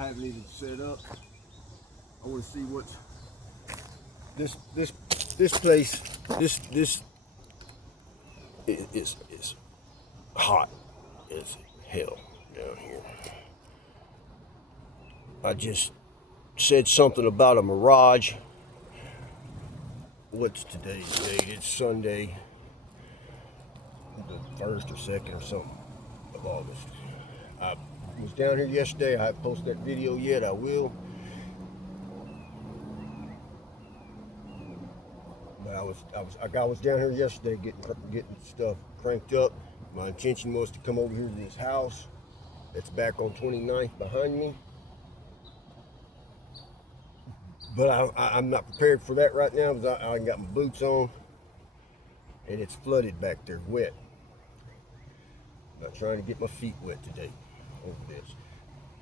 I haven't even set up. I want to see what's this place. This is hot as hell down here. I just said something about a mirage. What's today's date? It's Sunday, the 1st or 2nd or something of August. I was down here yesterday. I haven't posted that video yet. I will. But I was down here yesterday getting stuff cranked up. My intention was to come over here to this house that's back on 29th behind me. But I'm not prepared for that right now because I got my boots on and it's flooded back there, wet. I'm not trying to get my feet wet today over this.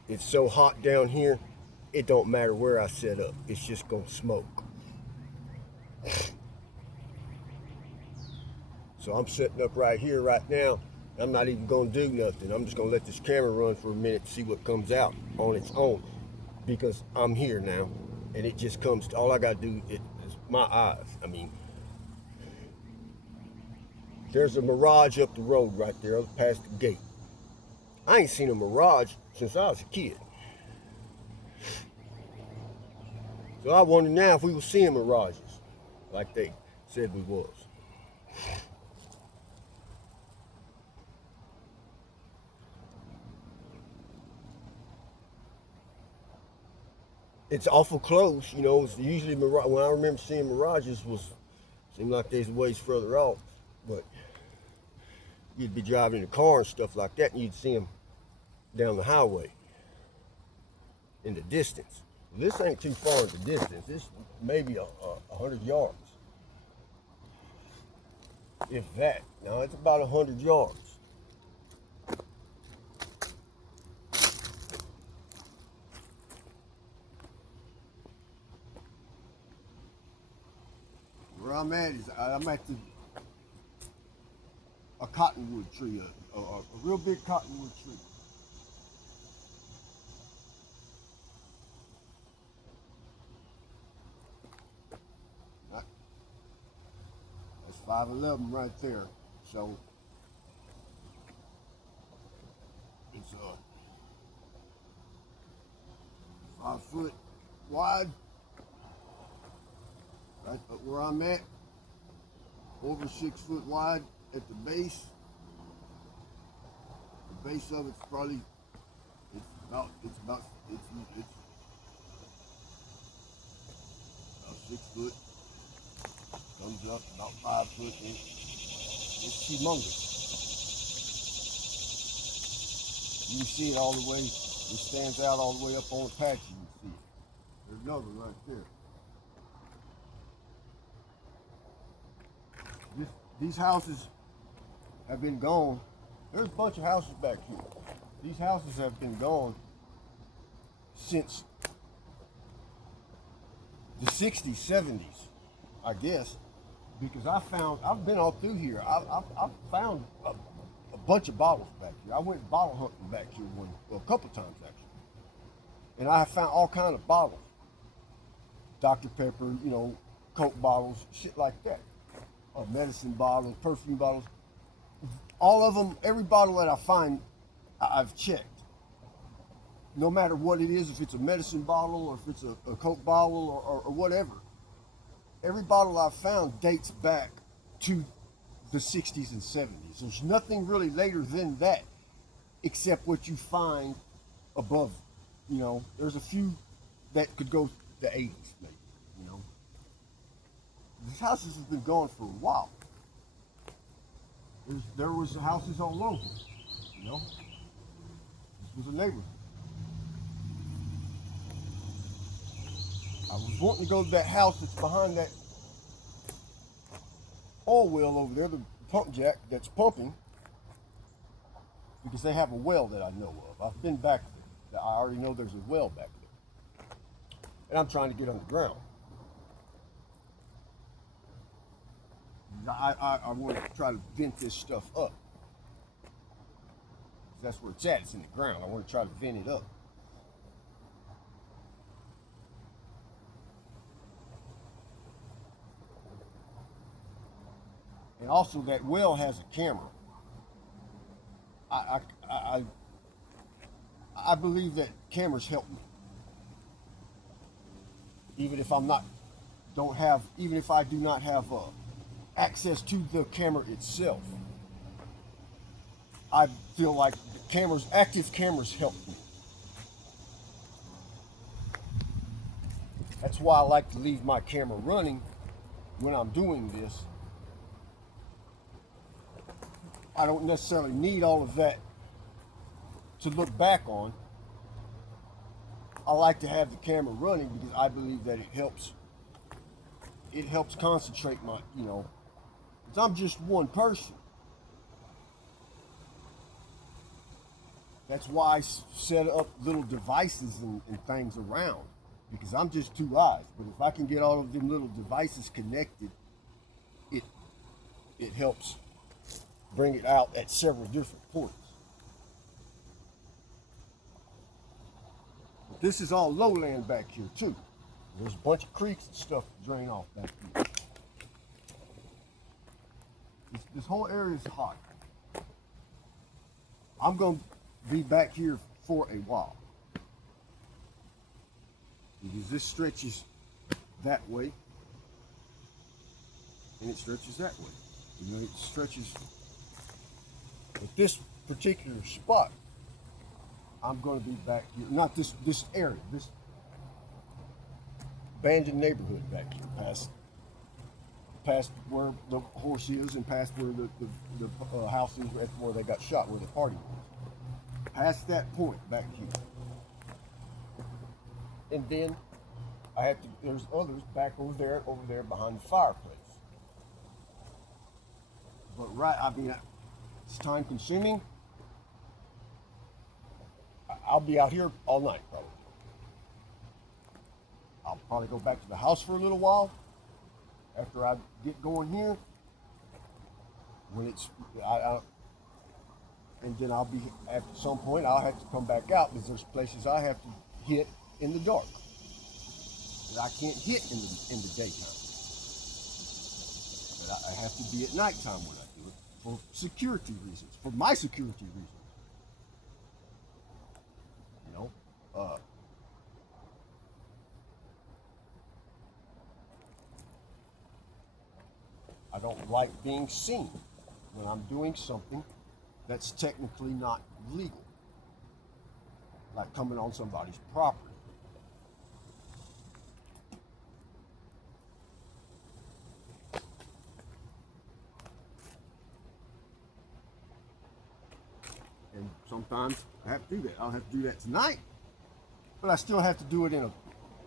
It's so hot down here, it don't matter where I set up. It's just gonna smoke. So I'm setting up right here right now. I'm not even gonna do nothing. I'm just gonna let this camera run for a minute and see what comes out on its own because I'm here now. And it just comes, all I gotta do is my eyes. I mean, there's a mirage up the road right there, past the gate. I ain't seen a mirage since I was a kid. So I wonder now if we were seeing mirages like they said we was. It's awful close, you know. It's usually when I remember seeing mirages seemed like they was ways further off, but you'd be driving in a car and stuff like that, and you'd see them down the highway in the distance. This ain't too far in the distance. This maybe 100 yards, if that. Now it's about 100 yards. Where I'm at is I'm at a cottonwood tree, a real big cottonwood tree. That's 5'11" right there. So it's 5 foot wide. Right up where I'm at, over 6 foot wide at the base. The base of it's probably about 6 foot. Comes up about 5 foot. It's humongous. You can see it all the way. It stands out all the way up on the patch. You can see it. There's another right there. These houses have been gone. There's a bunch of houses back here. These houses have been gone since the 60s, 70s, I guess, because I've been all through here. I've found a bunch of bottles back here. I went bottle hunting back here a couple times actually. And I have found all kind of bottles. Dr. Pepper, you know, Coke bottles, shit like that. Medicine bottles, perfume bottles, all of them, every bottle that I find, I've checked. No matter what it is, if it's a medicine bottle or if it's a Coke bottle or whatever, every bottle I've found dates back to the 60s and 70s. There's nothing really later than that except what you find above, you know. There's a few that could go the 80s maybe, you know. These houses have been gone for a while. There was houses all over, you know. This was a neighborhood. I was wanting to go to that house that's behind that oil well over there, the pump jack that's pumping, because they have a well that I know of. I've been back there. I already know there's a well back there. And I'm trying to get underground. I want to try to vent this stuff up. That's where it's at. It's in the ground. I want to try to vent it up. and also that well has a camera. I I I, I believe that cameras help me, even if I'm not don't have even if I do not have access to the camera itself. I feel like active cameras help me. That's why I like to leave my camera running when I'm doing this. I don't necessarily need all of that to look back on. I like to have the camera running because I believe that it helps concentrate my, because I'm just one person. That's why I set up little devices and things around, because I'm just two eyes. But if I can get all of them little devices connected, it it helps bring it out at several different points. But this is all lowland back here too. There's a bunch of creeks and stuff to drain off back here. This whole area is hot. I'm going to be back here for a while, because this stretches that way and it stretches that way. It stretches at this particular spot. I'm going to be back here, not this area, this abandoned neighborhood back here, past where the horse is and past where the house is where they got shot, where the party was. Past that point back here. And then there's others back over there behind the fireplace. But it's time consuming. I'll be out here all night probably. I'll probably go back to the house for a little while after I get going here. And then at some point I'll have to come back out, because there's places I have to hit in the dark that I can't hit in the daytime. But I have to be at nighttime when I do it, for security reasons, for my security reasons. I don't like being seen when I'm doing something that's technically not legal, like coming on somebody's property. And sometimes I have to do that. I'll have to do that tonight, but I still have to do it in a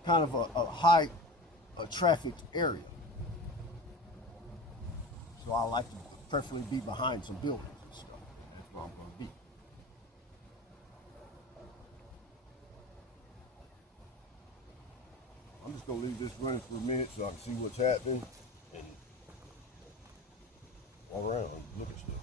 kind of a high trafficked area. So I like to preferably be behind some buildings and stuff. That's where I'm going to be. I'm just going to leave this running for a minute so I can see what's happening and walk around and look at stuff.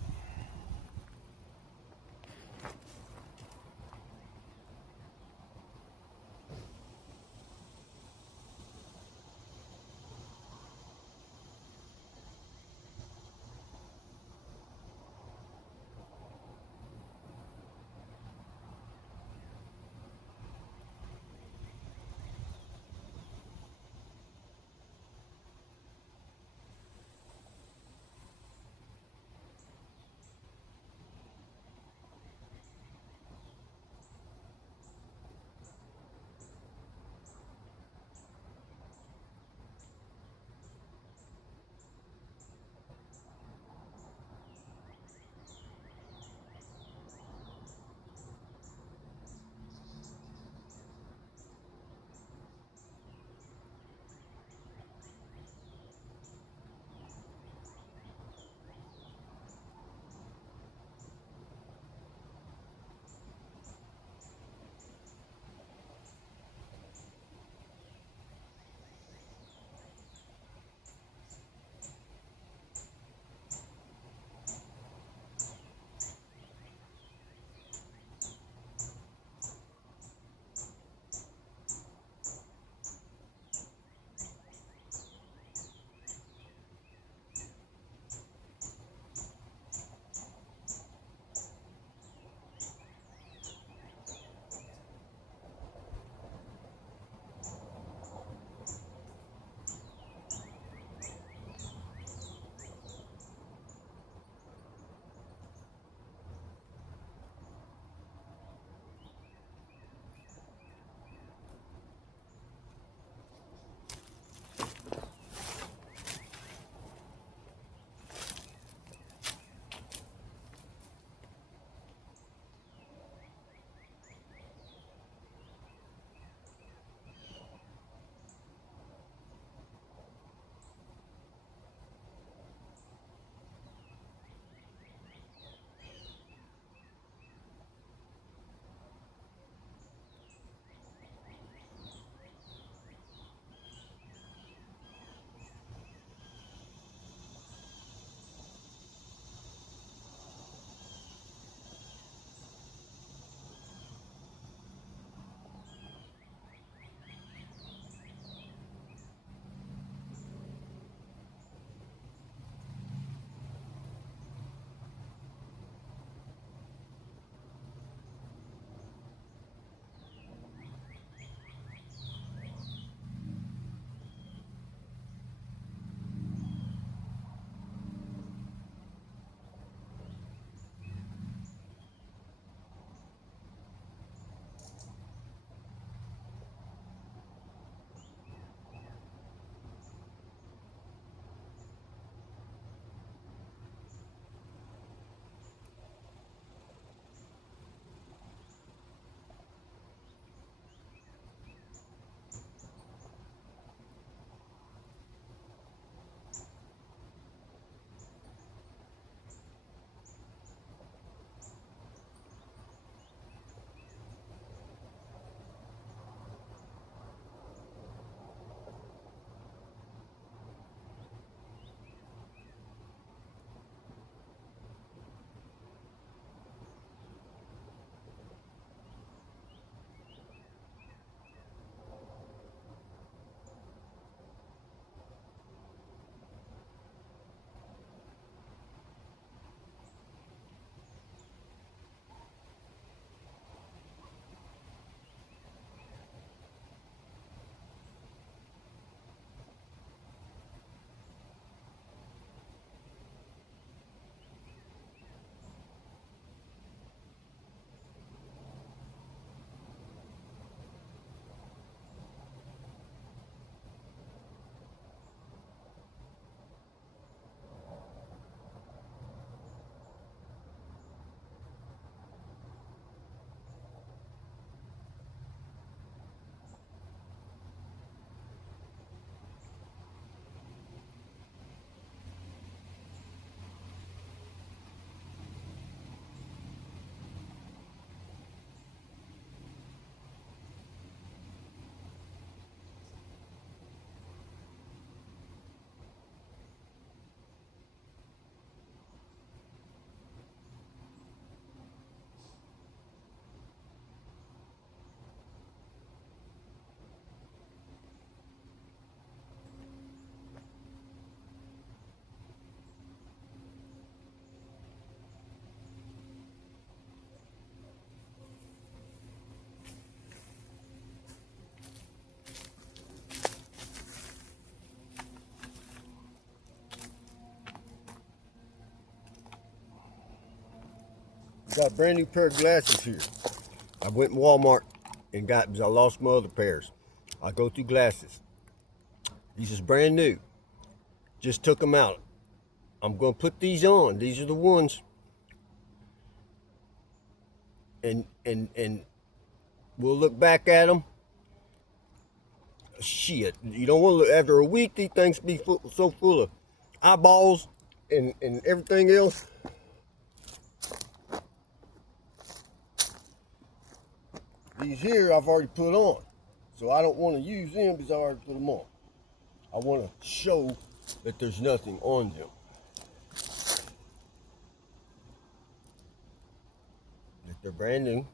Got a brand new pair of glasses here. I went in Walmart and got, because I lost my other pairs. I go through glasses. These is brand new. Just took them out. I'm going to put these on. These are the ones. And we'll look back at them. Shit, you don't want to look. After a week, these things be so full of eyeballs and everything else. These here I've already put on, so I don't want to use them because I already put them on. I want to show that there's nothing on them. That they're brand new.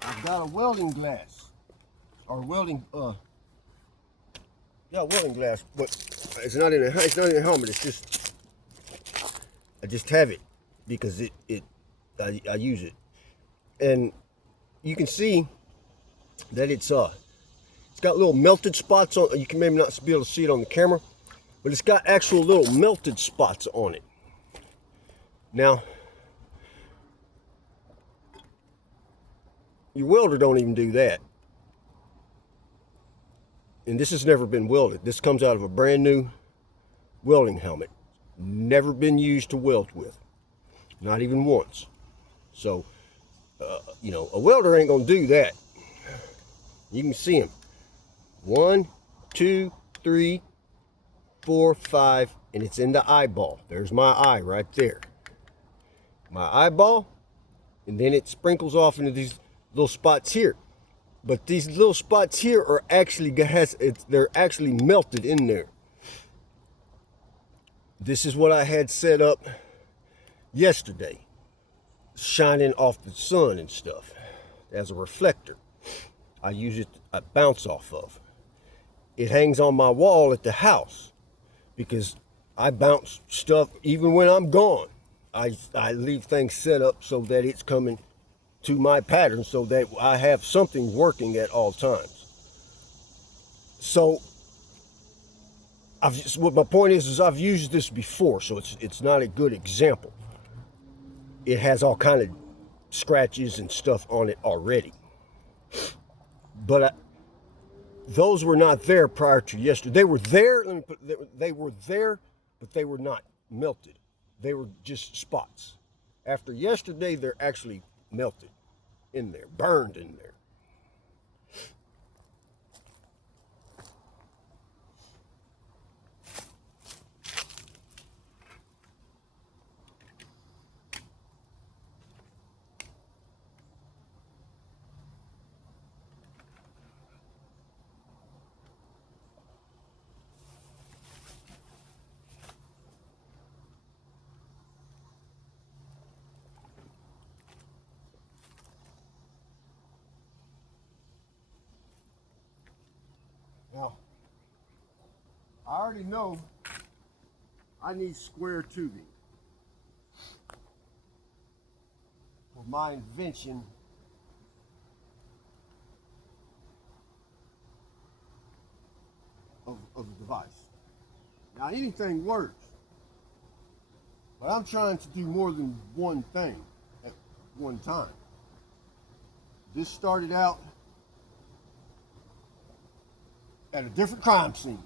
I've got a welding glass, or welding, welding glass, but it's not in a helmet. It's just, I just have it because I use it, and you can see that it's got little melted spots on. You can maybe not be able to see it on the camera, but it's got actual little melted spots on it. Now, your welder don't even do that. And this has never been welded. This comes out of a brand new welding helmet. Never been used to weld with. Not even once. So, you know, a welder ain't gonna do that. You can see them. 1, 2, 3, 4, 5, and it's in the eyeball. There's my eye right there. My eyeball, and then it sprinkles off into these little spots here. But these little spots here are actually they're actually melted in there. This is what I had set up yesterday, shining off the sun and stuff as a reflector. I use it, I bounce off of. It hangs on my wall at the house because I bounce stuff even when I'm gone. I leave things set up so that it's coming to my pattern so that I have something working at all times. So what my point is I've used this before, so it's not a good example. It has all kind of scratches and stuff on it already. But those were not there prior to yesterday. They were there, they were there, but they were not melted. They were just spots. After yesterday, they're actually melted in there, burned in there. Now, I already know I need square tubing for my invention of the device. Now, anything works, but I'm trying to do more than one thing at one time. This started out at a different crime scene.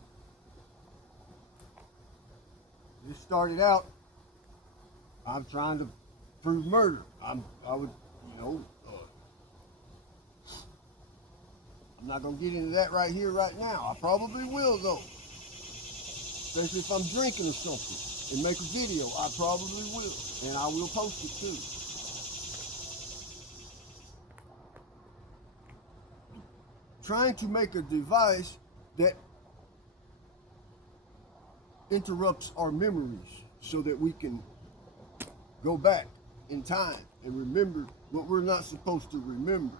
This started out, I'm trying to prove murder. I'm not gonna get into that right here, right now. I probably will though. Especially if I'm drinking or something and make a video, I probably will. And I will post it too. Trying to make a device that interrupts our memories so that we can go back in time and remember what we're not supposed to remember.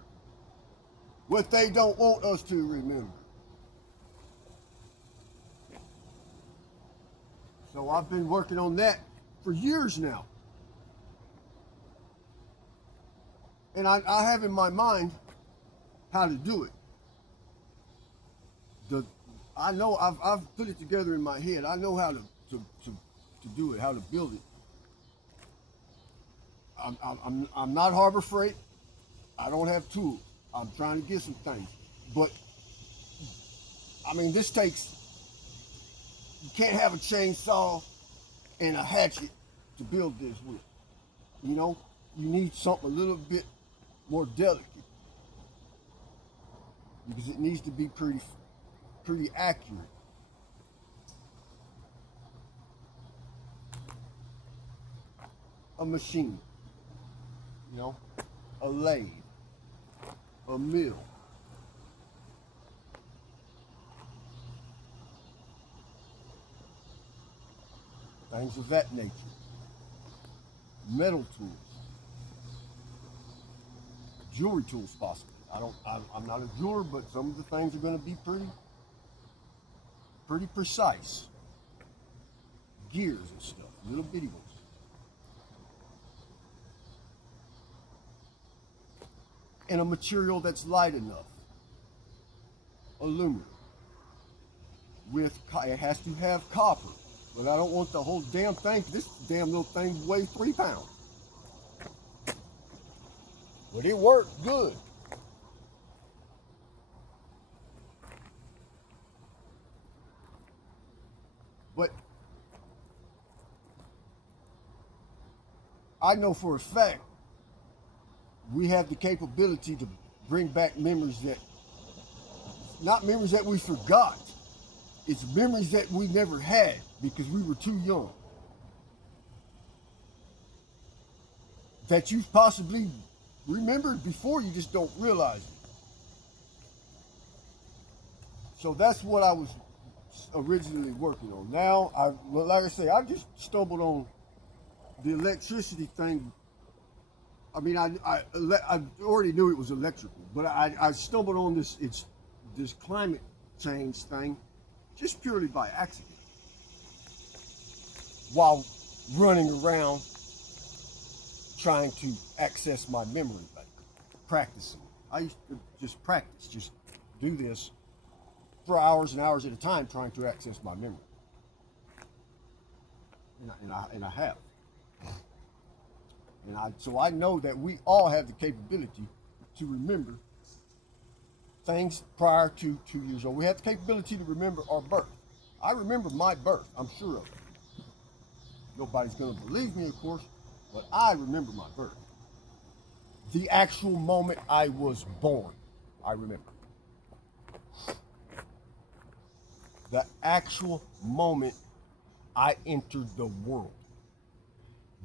what they don't want us to remember. So I've been working on that for years now. And I have in my mind how to do it. I know I've put it together in my head. I know how to do it, how to build it. I'm not Harbor Freight. I don't have tools. I'm trying to get some things. But I mean, this takes, you can't have a chainsaw and a hatchet to build this with. You know, you need something a little bit more delicate because it needs to be pretty accurate. A machine, you know, a lathe, a mill. Things of that nature. Metal tools. Jewelry tools possibly. I'm not a jeweler, but some of the things are going to be pretty precise. Gears and stuff, little bitty ones. And a material that's light enough. Aluminum. It has to have copper. But I don't want the whole damn thing. This damn little thing weighs 3 pounds. But it worked good. But I know for a fact we have the capability to bring back memories not memories that we forgot. It's memories that we never had because we were too young. That you've possibly remembered before, you just don't realize it. So that's what I was originally working on. Now, like I say, I just stumbled on the electricity thing. I mean, I already knew it was electrical, but I stumbled on this climate change thing just purely by accident while running around trying to access my memory, like practicing. I used to just practice, just do this for hours and hours at a time trying to access my memory. And I have. So I know that we all have the capability to remember things prior to 2 years old. We have the capability to remember our birth. I remember my birth, I'm sure of it. Nobody's going to believe me, of course, but I remember my birth. The actual moment I was born, I remember. The actual moment I entered the world.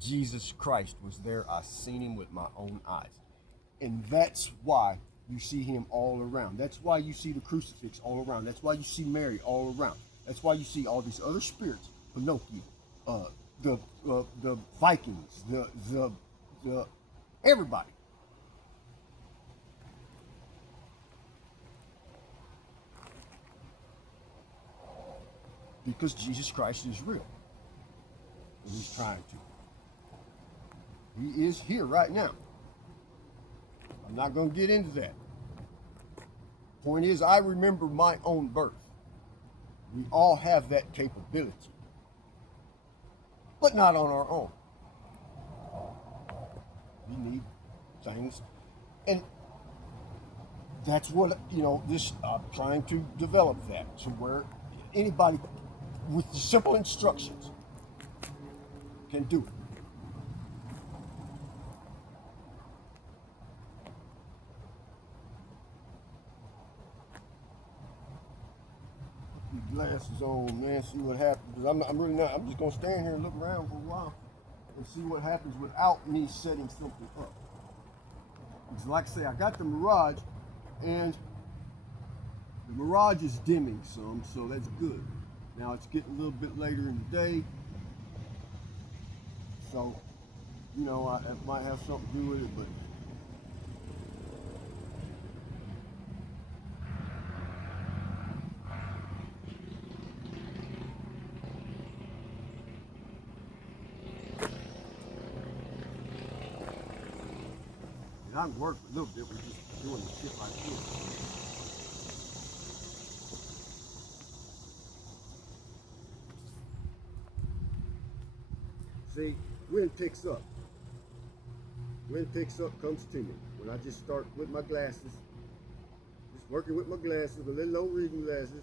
Jesus Christ was there. I seen him with my own eyes. And that's why you see him all around. That's why you see the crucifix all around. That's why you see Mary all around. That's why you see all these other spirits, Pinocchio, the Vikings, the everybody. Because Jesus Christ is real. And he's trying to. He is here right now. I'm not going to get into that. Point is, I remember my own birth. We all have that capability. But not on our own. We need things. And that's what, I'm trying to develop that to where anybody with the simple instructions can do it. Glasses on, man, see what happens. I'm really not. I'm just gonna stand here and look around for a while and see what happens without me setting something up. Because, like I say, I got the Mirage, and the Mirage is dimming some, so that's good. Now it's getting a little bit later in the day, so it might have something to do with it, but I can work a little bit with just doing the shit like this. See, wind picks up. Wind picks up, comes to me. When I just start with my glasses, just working with my glasses, my little old reading glasses.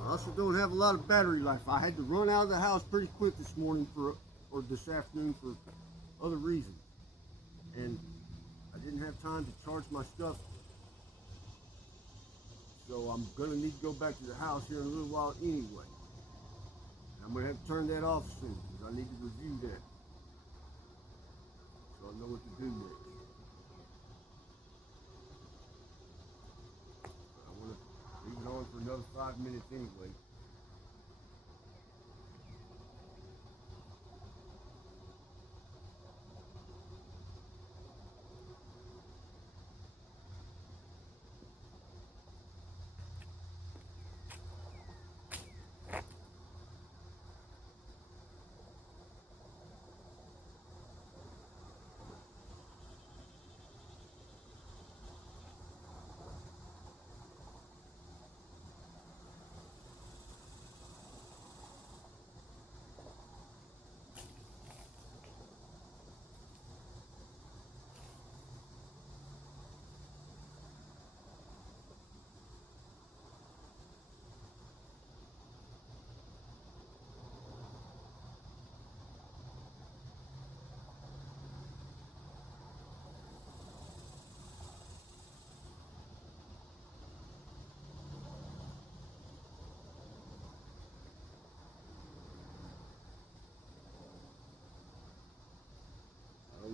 I also don't have a lot of battery life. I had to run out of the house pretty quick this morning or this afternoon for other reasons. And I didn't have time to charge my stuff. So I'm gonna need to go back to the house here in a little while anyway. I'm gonna have to turn that off soon because I need to review that. So I know what to do next. I wanna leave it on for another 5 minutes anyway.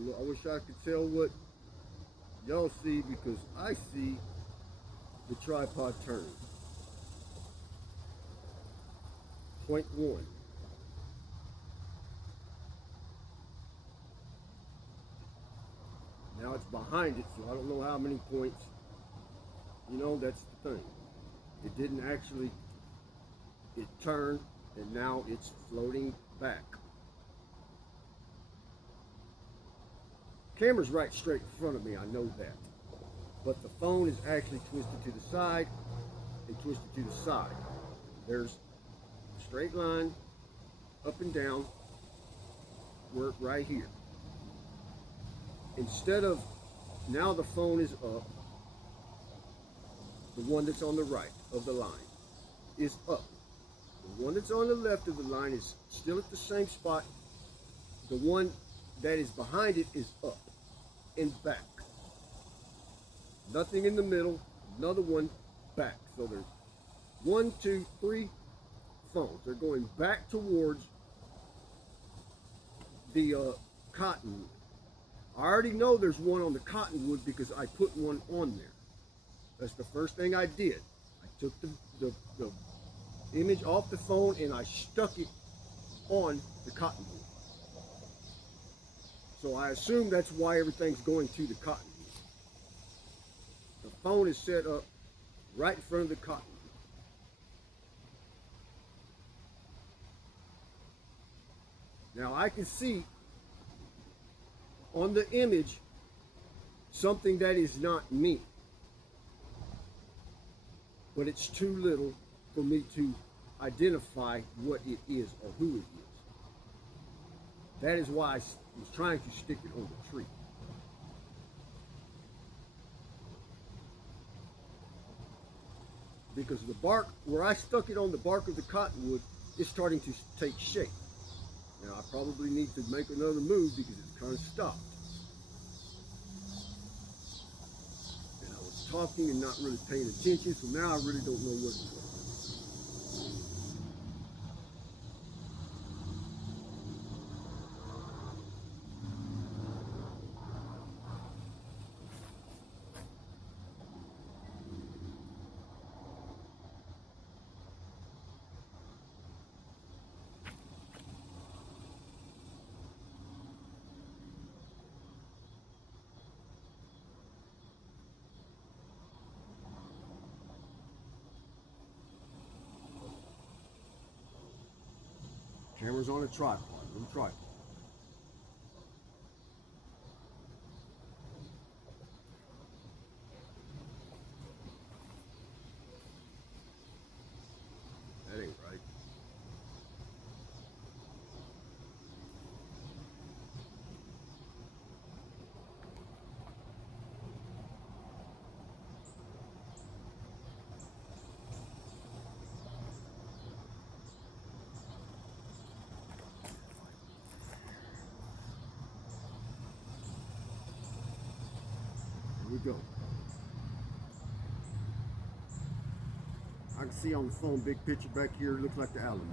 I wish I could tell what y'all see because I see the tripod turn. Point one. Now it's behind it, so I don't know how many points. You know, that's the thing. It didn't actually, it turned and now it's floating back. Camera's right straight in front of me, I know that. But the phone is actually twisted to the side and twisted to the side. There's a straight line up and down, work right here. Instead of, now the phone is up, the one that's on the right of the line is up. The one that's on the left of the line is still at the same spot. The one that is behind it is up and back. Nothing in the middle, another one back. So there's 1, 2, 3 phones. They're going back towards the cottonwood. I already know there's one on the cottonwood because I put one on there. That's the first thing I did. I took the image off the phone and I stuck it on the cottonwood. So I assume that's why everything's going to the cottonwood. The phone is set up right in front of the cottonwood. Now I can see on the image something that is not me, but it's too little for me to identify what it is or who it is. That is why I was trying to stick it on the tree. Because the bark, where I stuck it on the bark of the cottonwood, is starting to take shape. Now I probably need to make another move because it's kind of stopped. And I was talking and not really paying attention, so now I really don't know what's going on. Camera's on a tripod, little tripod. That ain't right. Here we go. I can see on the phone, big picture back here, looks like the Alamo.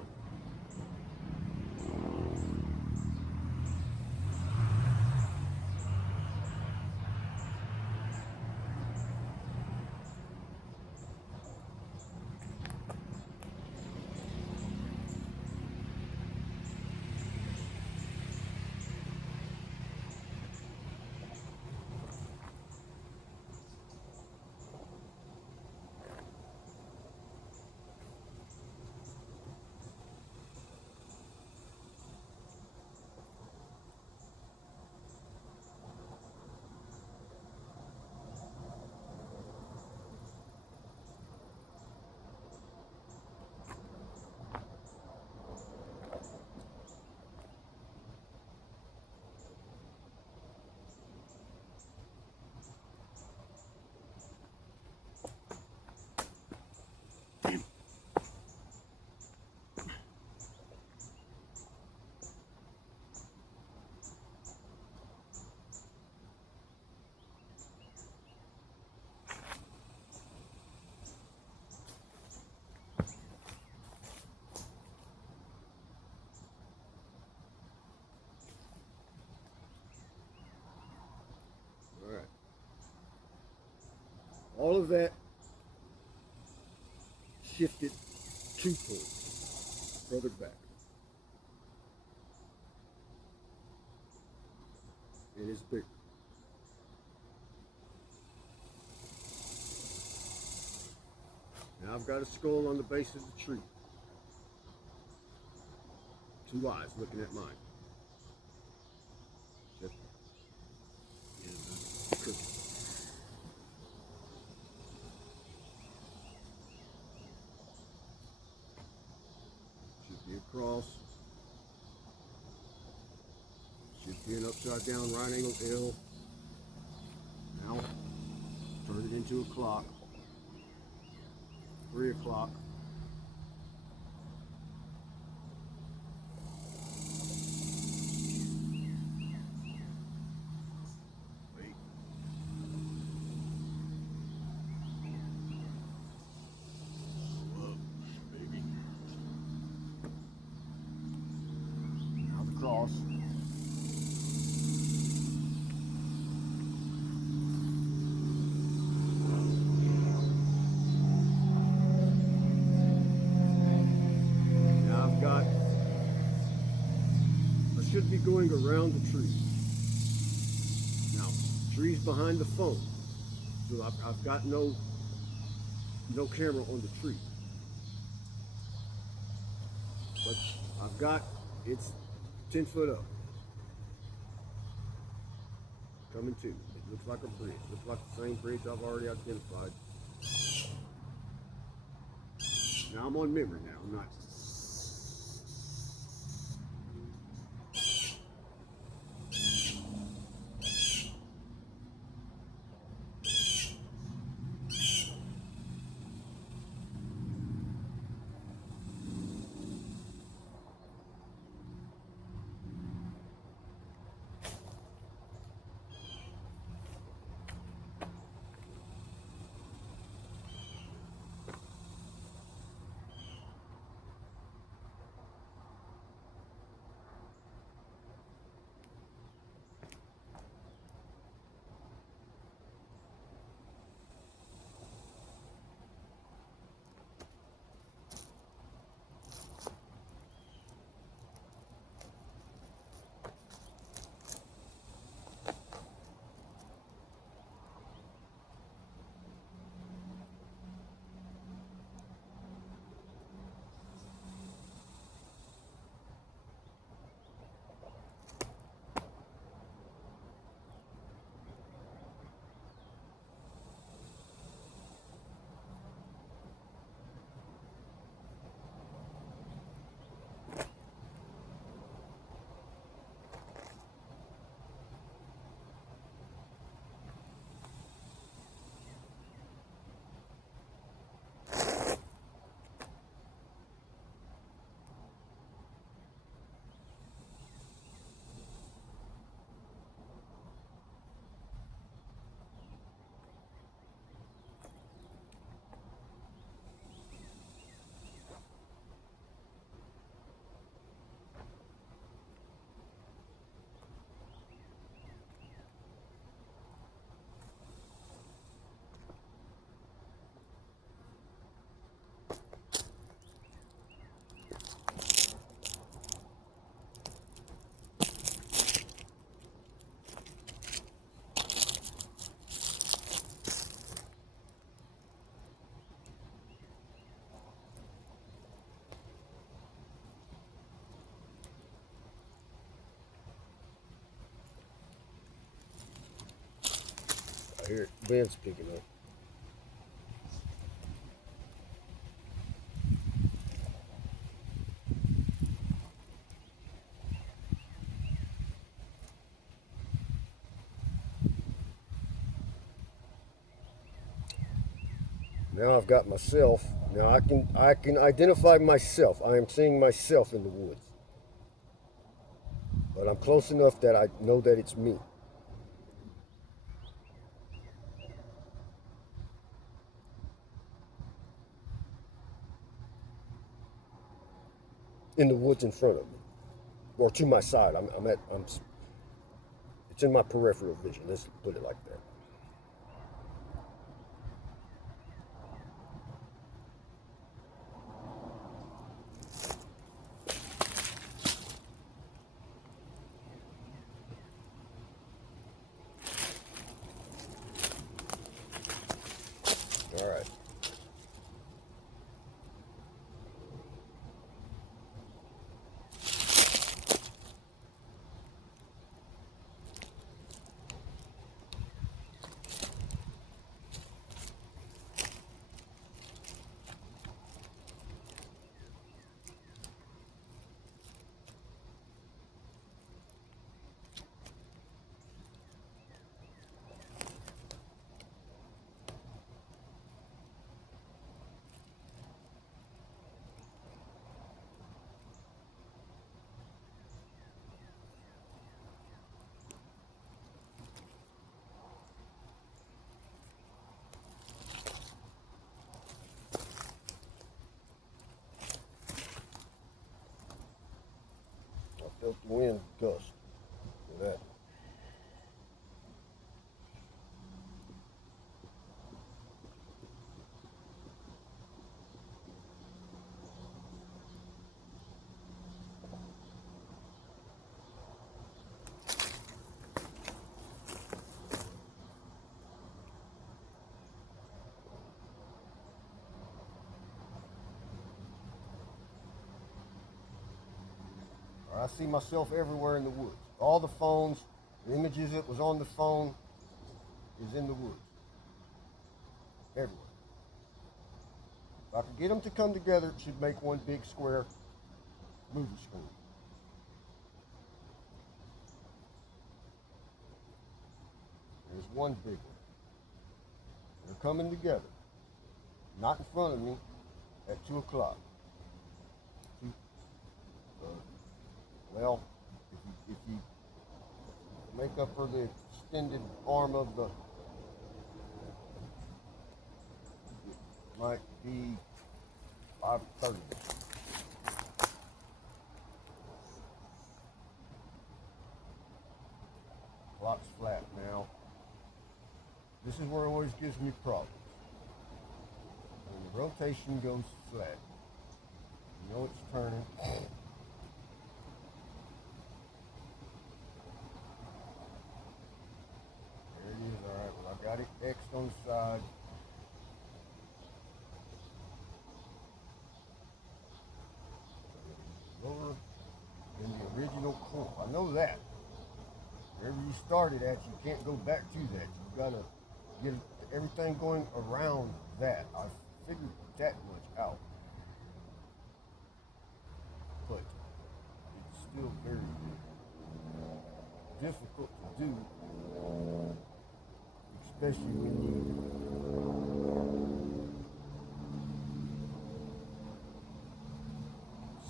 All of that shifted 2 points further back. It is bigger. Now I've got a skull on the base of the tree. 2 eyes looking at mine. That is crooked. Across. Should be an upside down right angle L. Now turn it into a clock. 3 o'clock. Wait. Whoa, baby. Now the cross. Should be going around the tree. Now, tree's behind the phone, so I've got no camera on the tree. But I've got, it's 10 foot up. Coming to. It looks like a bridge. Looks like the same bridge I've already identified. Now I'm on memory now. I'm not. I hear Ben's picking up. Now I've got myself. Now I can identify myself. I am seeing myself in the woods. But I'm close enough that I know that it's me. In the woods in front of me. Or to my side. It's in my peripheral vision. Let's put it like that. All right. I felt the wind gust for that. All I see myself everywhere in the woods. All the phones, the images that was on the phone is in the woods. Everywhere. If I could get them to come together, it should make one big square movie screen. There's one big one. They're coming together. Not in front of me at 2 o'clock. Well, if you make up for the extended arm of the, it might be 5:30. Clock's flat now. This is where it always gives me problems. When the rotation goes flat, you know it's turning. There it is, alright, well I got it X'd on the side. Lower than the original core. I know that. Wherever you started at, you can't go back to that. You gotta get everything going around that. I figured that much out. But it's still very difficult to do, especially when you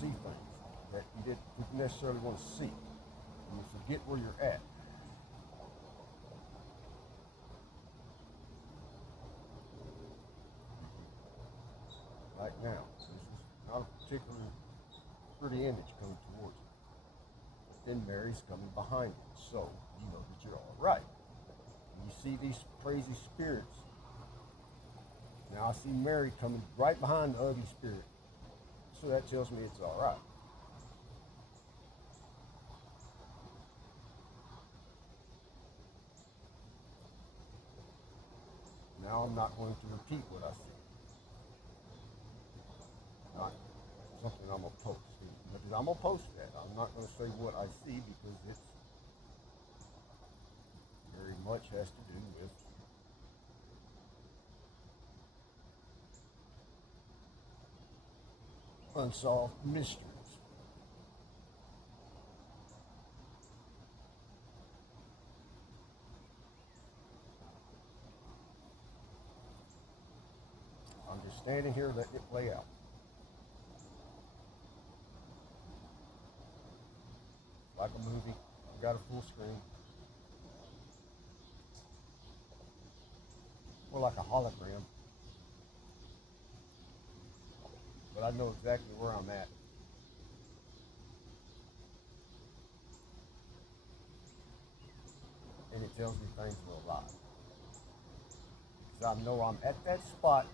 see things that you didn't necessarily want to see. And you forget where you're at. Right now, this is not a particularly pretty image coming towards you. But then Mary's coming behind you, so you know that you're all right. And you see these crazy spirits. Now I see Mary coming right behind the ugly spirit, so that tells me it's all right. Now I'm not going to repeat what I said. Not something I'm going to post. Because I'm going to post that. I'm not going to say what I see because it's very much has to do with unsolved mysteries. I'm just standing here letting it play out. Like a movie, I've got a full screen. Or like a hologram. But I know exactly where I'm at. And it tells me things are alive. Because I know I'm at that spot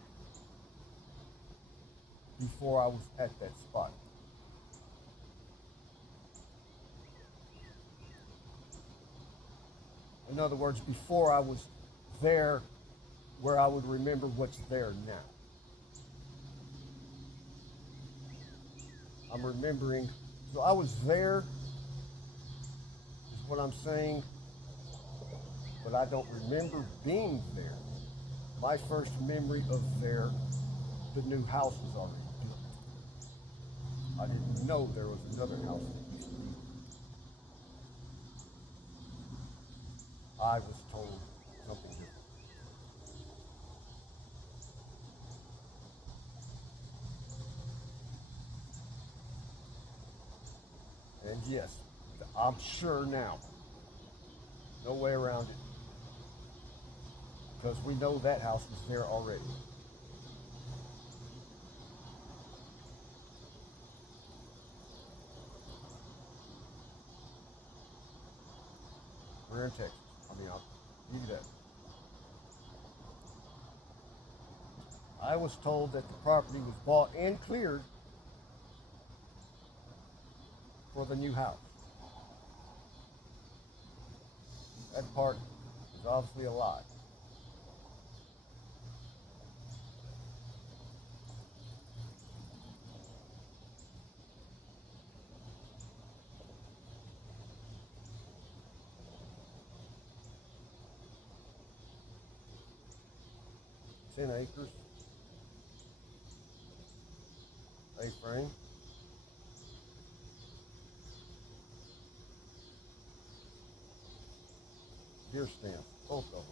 before I was at that spot. In other words, before I was there where I would remember what's there now. I'm remembering, so I was there, is what I'm saying, but I don't remember being there. My first memory of there, the new house was already built. I didn't know there was another house that used to be. I was told something different. And yes, I'm sure now, no way around it, because we know that house was there already. We're in Texas. I mean, I'll give you that. I was told that the property was bought and cleared for the new house. That part is obviously a lie. 10 acres, A-frame, deer stand, both of them.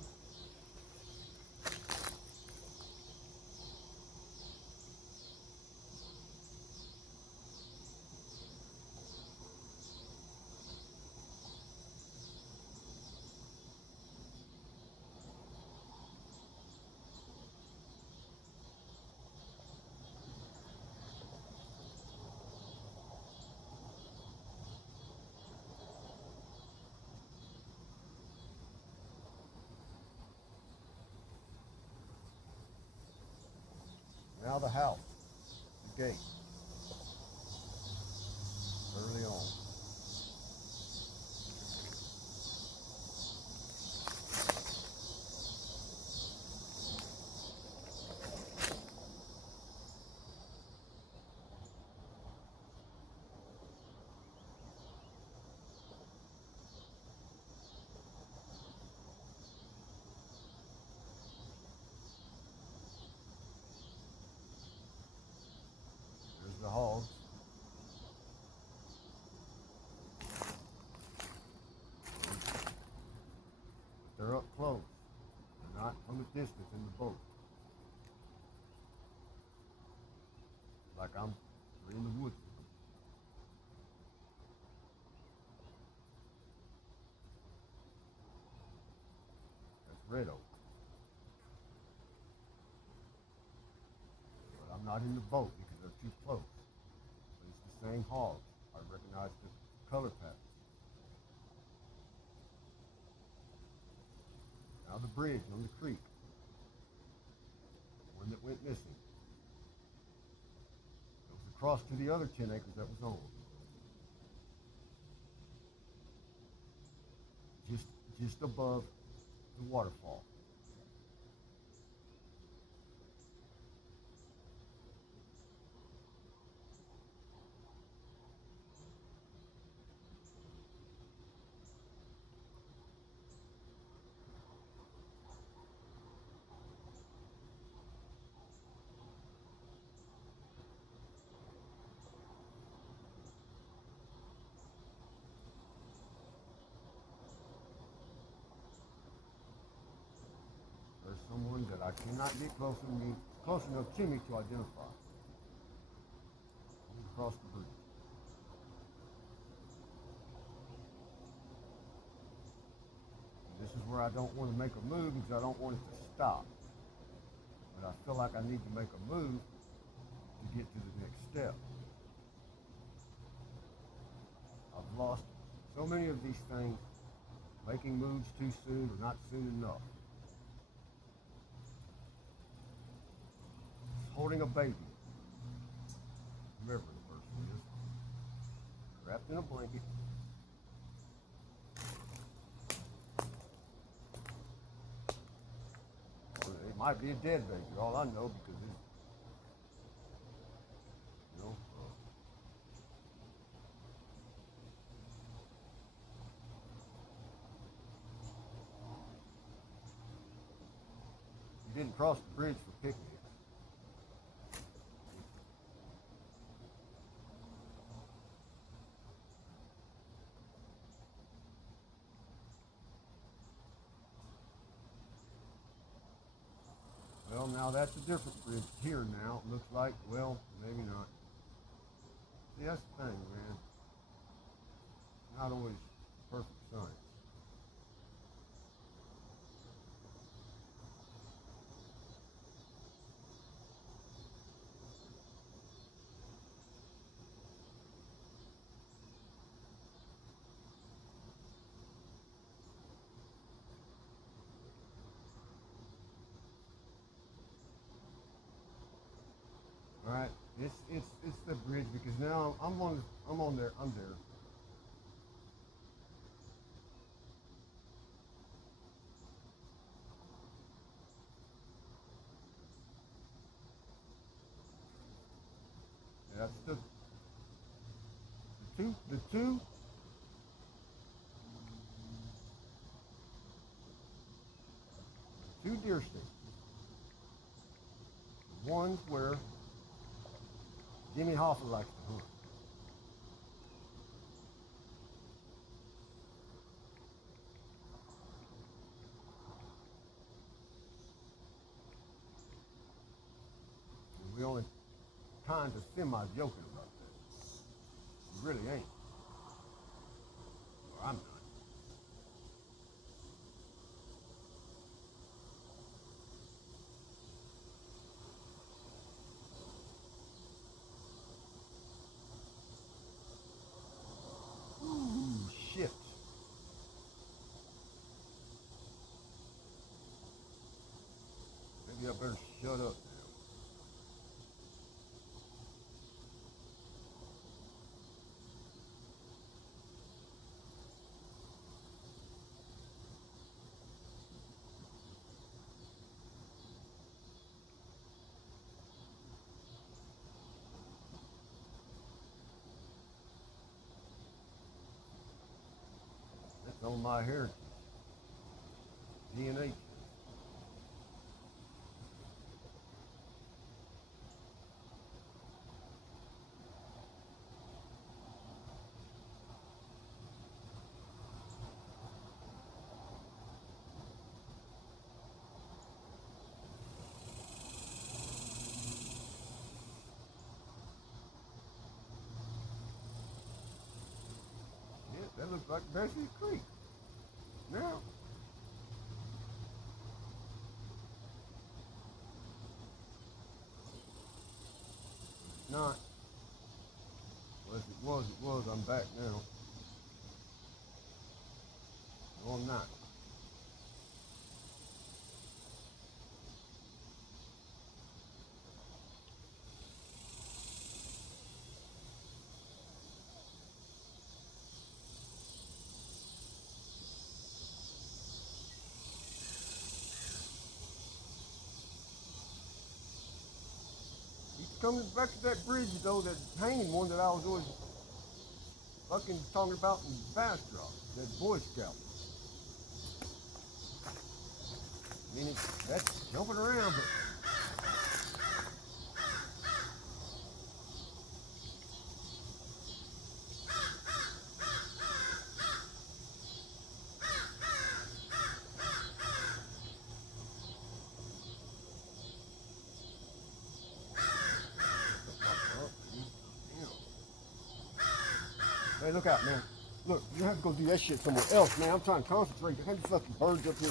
Now the house, the gate, early on. There's the hogs. They're up close. They're not from a distance in the boat. Like we're in the woods. That's red oak. But I'm not in the boat because they're too close. But it's the same hogs. I recognize the color pattern. Now the bridge on the creek. The one that went missing. It was across to the other 10 acres that was on. Just above the waterfall. There's someone that I cannot get close enough to me to identify. Across the bridge. This is where I don't want to make a move because I don't want it to stop. But I feel like I need to make a move to get to the next step. I've lost so many of these things, making moves too soon or not soon enough. Holding a baby, whoever the person is, wrapped in a blanket. Or it might be a dead baby, all I know, because it's, you know, you didn't cross the bridge for picnics. Well, now that's a different bridge here now. It looks like, well, maybe not. See, that's the thing, man. Not always perfect science. All right, it's the bridge because now I'm there. That's the two deer stands. ones where Jimmy Hoffa likes to hunt. And we only kind of semi-joking about that. We really ain't. Or I'm not. Ooh, shit. Maybe I better shut up. That's on my heritage. DNA. Yeah, that looks like Bessie Creek. Now, it's not. Well, if it was, it was. I'm back now. No, I'm not. He's coming back to that bridge, though, that hanging one that I was always fucking talking about in Bastrop, that Boy Scout. I mean, that's jumping around, but oh, damn. Hey, look out, man. Look, you have to go do that shit somewhere else, man. I'm trying to concentrate. There's fucking birds up here.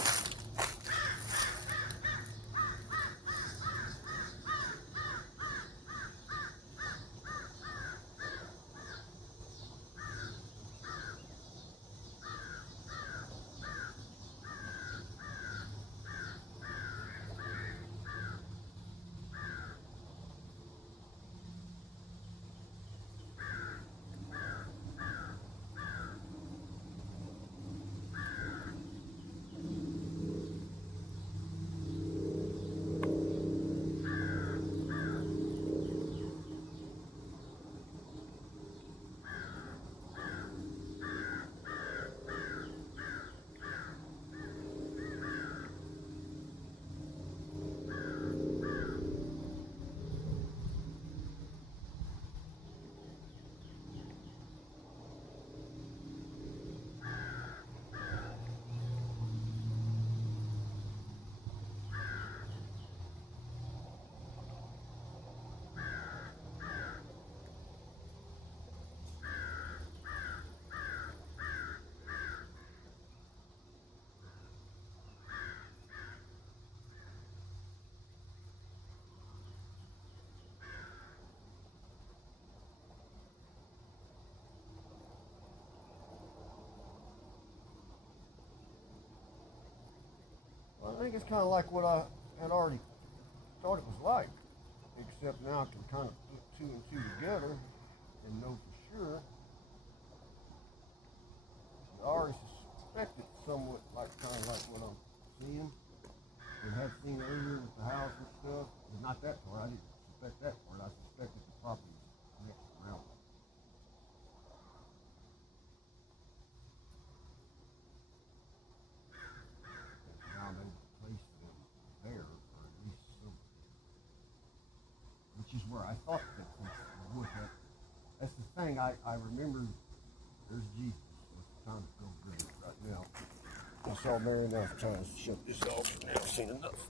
Well, I think it's kind of like what I had already thought it was like, except now I can kind of put two and two together and know for sure. I already suspected somewhat like kind of like what I'm seeing and had seen earlier with the house and stuff. But not that part. I didn't suspect that part. I suspected the property was next around. Now they placed them there, or at least some. where I thought that this would have. That's the thing I remember. There's Jesus. It's time to go good right now. I saw Mary enough trying to shut this off. Now I've seen enough.